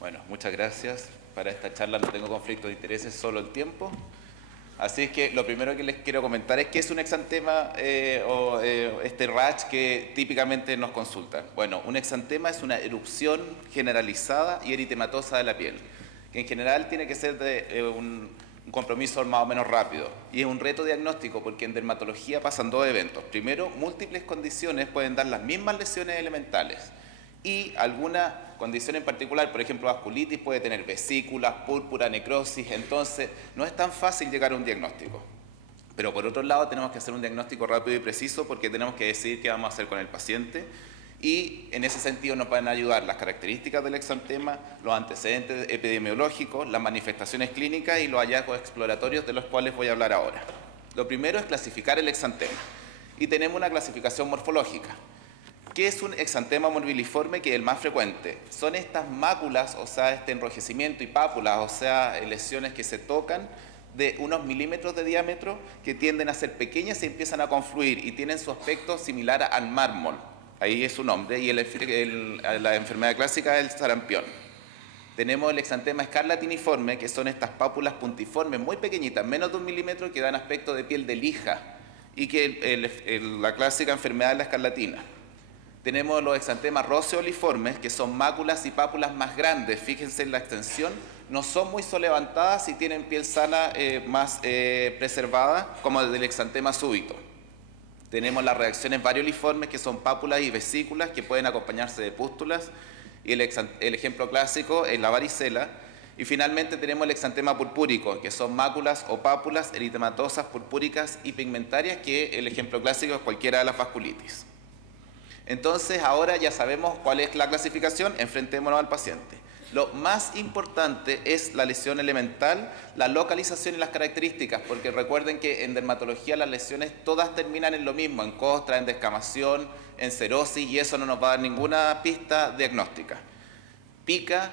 Bueno, muchas gracias. Para esta charla no tengo conflicto de intereses, solo el tiempo. Así es que lo primero que les quiero comentar es qué es un exantema este rash que típicamente nos consultan. Bueno, un exantema es una erupción generalizada y eritematosa de la piel, que en general tiene que ser de un compromiso más o menos rápido. Y es un reto diagnóstico porque en dermatología pasan dos eventos. Primero, múltiples condiciones pueden dar las mismas lesiones elementales. Y alguna condición en particular, por ejemplo, vasculitis puede tener vesículas, púrpura, necrosis, entonces no es tan fácil llegar a un diagnóstico. Pero por otro lado tenemos que hacer un diagnóstico rápido y preciso porque tenemos que decidir qué vamos a hacer con el paciente y en ese sentido nos pueden ayudar las características del exantema, los antecedentes epidemiológicos, las manifestaciones clínicas y los hallazgos exploratorios de los cuales voy a hablar ahora. Lo primero es clasificar el exantema y tenemos una clasificación morfológica. ¿Qué es un exantema morbiliforme? Que es el más frecuente. Son estas máculas, o sea, este enrojecimiento y pápulas, o sea, lesiones que se tocan de unos milímetros de diámetro que tienden a ser pequeñas y empiezan a confluir y tienen su aspecto similar al mármol. Ahí es su nombre. Y la enfermedad clásica es el sarampión. Tenemos el exantema escarlatiniforme, que son estas pápulas puntiformes muy pequeñitas, menos de 1 milímetro, que dan aspecto de piel de lija y que la clásica enfermedad es la escarlatina. Tenemos los exantemas roseoliformes, que son máculas y pápulas más grandes. Fíjense en la extensión, no son muy solevantadas y tienen piel sana más preservada, como el del exantema súbito. Tenemos las reacciones varioliformes, que son pápulas y vesículas, que pueden acompañarse de pústulas. Y el ejemplo clásico es la varicela. Y finalmente tenemos el exantema purpúrico, que son máculas o pápulas eritematosas, purpúricas y pigmentarias, que el ejemplo clásico es cualquiera de las vasculitis. Entonces, ahora ya sabemos cuál es la clasificación, enfrentémonos al paciente. Lo más importante es la lesión elemental, la localización y las características, porque recuerden que en dermatología las lesiones todas terminan en lo mismo, en costra, en descamación, en cerosis, y eso no nos va a dar ninguna pista diagnóstica. Pica,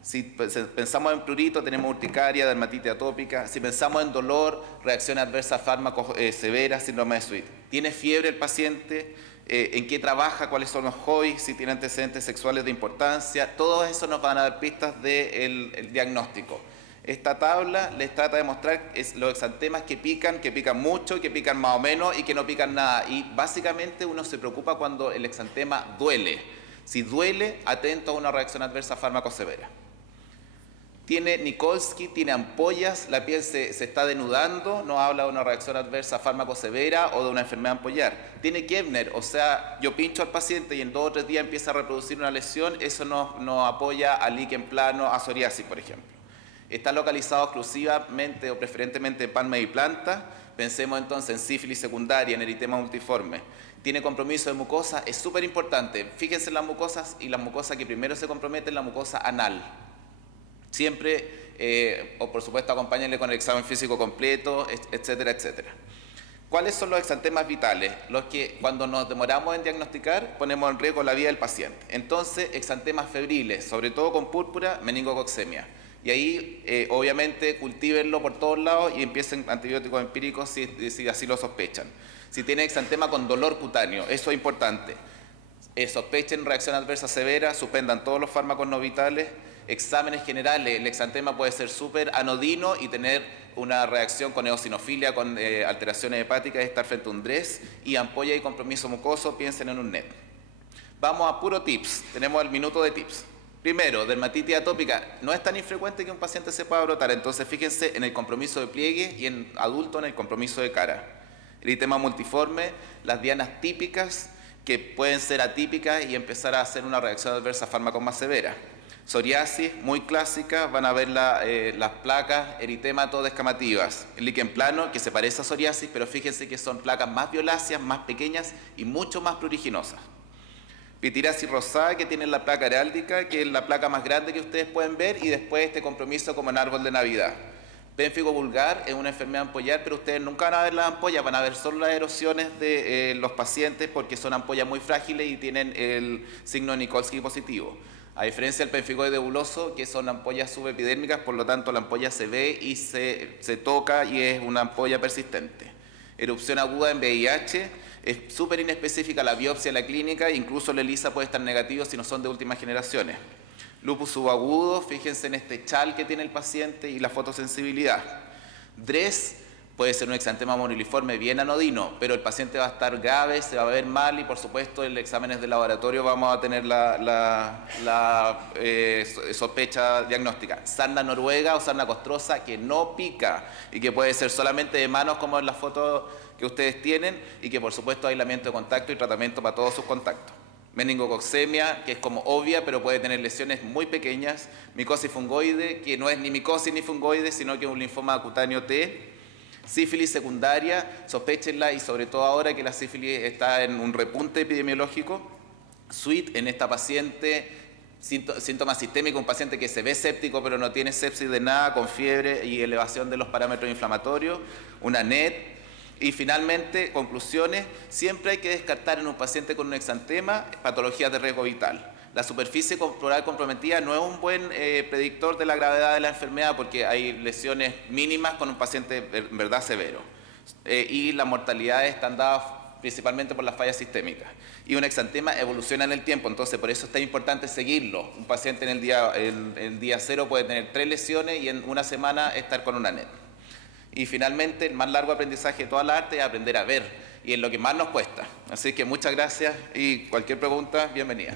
si pensamos en prurito, tenemos urticaria, dermatitis atópica. Si pensamos en dolor, reacción adversa a fármacos severa, síndrome de Sweet. ¿Tiene fiebre el paciente? ¿En qué trabaja? ¿Cuáles son los hobbies? Si tiene antecedentes sexuales de importancia. Todo eso nos van a dar pistas del diagnóstico. Esta tabla les trata de mostrar los exantemas que pican mucho, que pican más o menos y que no pican nada. Y básicamente uno se preocupa cuando el exantema duele. Si duele, atento a una reacción adversa a fármacos severa. Tiene Nikolsky, tiene ampollas, la piel se está denudando, no habla de una reacción adversa a fármaco severa o de una enfermedad ampollar. Tiene Koebner, o sea, yo pincho al paciente y en 2 o 3 días empieza a reproducir una lesión, eso nos apoya a líquen plano, a psoriasis, por ejemplo. Está localizado exclusivamente o preferentemente en palma y planta. Pensemos entonces en sífilis secundaria, en eritema multiforme. Tiene compromiso de mucosa, es súper importante. Fíjense en las mucosas y la mucosa que primero se compromete es la mucosa anal. Siempre, o por supuesto, acompáñenle con el examen físico completo, etcétera, etcétera. ¿Cuáles son los exantemas vitales? Los que cuando nos demoramos en diagnosticar ponemos en riesgo la vida del paciente. Entonces, exantemas febriles, sobre todo con púrpura, meningococcemia. Y ahí, obviamente, cultívenlo por todos lados y empiecen antibióticos empíricos si así lo sospechan. Si tiene exantema con dolor cutáneo, eso es importante. Sospechen reacción adversa severa, suspendan todos los fármacos no vitales. Exámenes generales, el exantema puede ser súper anodino y tener una reacción con eosinofilia, con alteraciones hepáticas, estar frente a un DRES y ampolla y compromiso mucoso, piensen en un NET. Vamos a puro tips, tenemos el minuto de tips. Primero, dermatitis atópica, no es tan infrecuente que un paciente se pueda brotar, entonces fíjense en el compromiso de pliegue y en adulto en el compromiso de cara. Eritema multiforme, las dianas típicas que pueden ser atípicas y empezar a hacer una reacción adversa a fármacos más severa. Psoriasis, muy clásica, van a ver las placas eritematodescamativas. El líquen plano, que se parece a psoriasis, pero fíjense que son placas más violáceas, más pequeñas y mucho más pruriginosas. Pitirasis rosada, que tiene la placa heráldica, que es la placa más grande que ustedes pueden ver, y después este compromiso como en árbol de Navidad. Pénfigo vulgar es una enfermedad ampollar, pero ustedes nunca van a ver las ampollas, van a ver solo las erosiones de los pacientes porque son ampollas muy frágiles y tienen el signo de Nikolsky positivo. A diferencia del pemfigoide buloso, que son ampollas subepidérmicas, por lo tanto la ampolla se ve y se toca y es una ampolla persistente. Erupción aguda en VIH, es súper inespecífica la biopsia en la clínica, incluso la ELISA puede estar negativo si no son de últimas generaciones. Lupus subagudo, fíjense en este chal que tiene el paciente y la fotosensibilidad. DRESS puede ser un exantema moniliforme bien anodino, pero el paciente va a estar grave, se va a ver mal y por supuesto en los exámenes de laboratorio vamos a tener la sospecha diagnóstica. Sarna noruega o sarna costrosa que no pica y que puede ser solamente de manos como en la foto que ustedes tienen y que por supuesto aislamiento de contacto y tratamiento para todos sus contactos. Meningococcemia, que es como obvia, pero puede tener lesiones muy pequeñas. Micosis fungoide, que no es ni micosis ni fungoide, sino que es un linfoma cutáneo T. Sífilis secundaria, sospéchenla y sobre todo ahora que la sífilis está en un repunte epidemiológico. SWIT en esta paciente, síntomas sistémicos, un paciente que se ve séptico pero no tiene sepsis de nada, con fiebre y elevación de los parámetros inflamatorios. Una NET. Y finalmente, conclusiones, siempre hay que descartar en un paciente con un exantema patologías de riesgo vital. La superficie corporal comprometida no es un buen predictor de la gravedad de la enfermedad porque hay lesiones mínimas con un paciente en verdad severo. Y las mortalidades están dadas principalmente por las fallas sistémicas. Y un exantema evoluciona en el tiempo, entonces por eso es tan importante seguirlo. Un paciente en el día 0 puede tener 3 lesiones y en una semana estar con una NET. Y finalmente, el más largo aprendizaje de toda la arte es aprender a ver, y es lo que más nos cuesta. Así que muchas gracias y cualquier pregunta, bienvenida.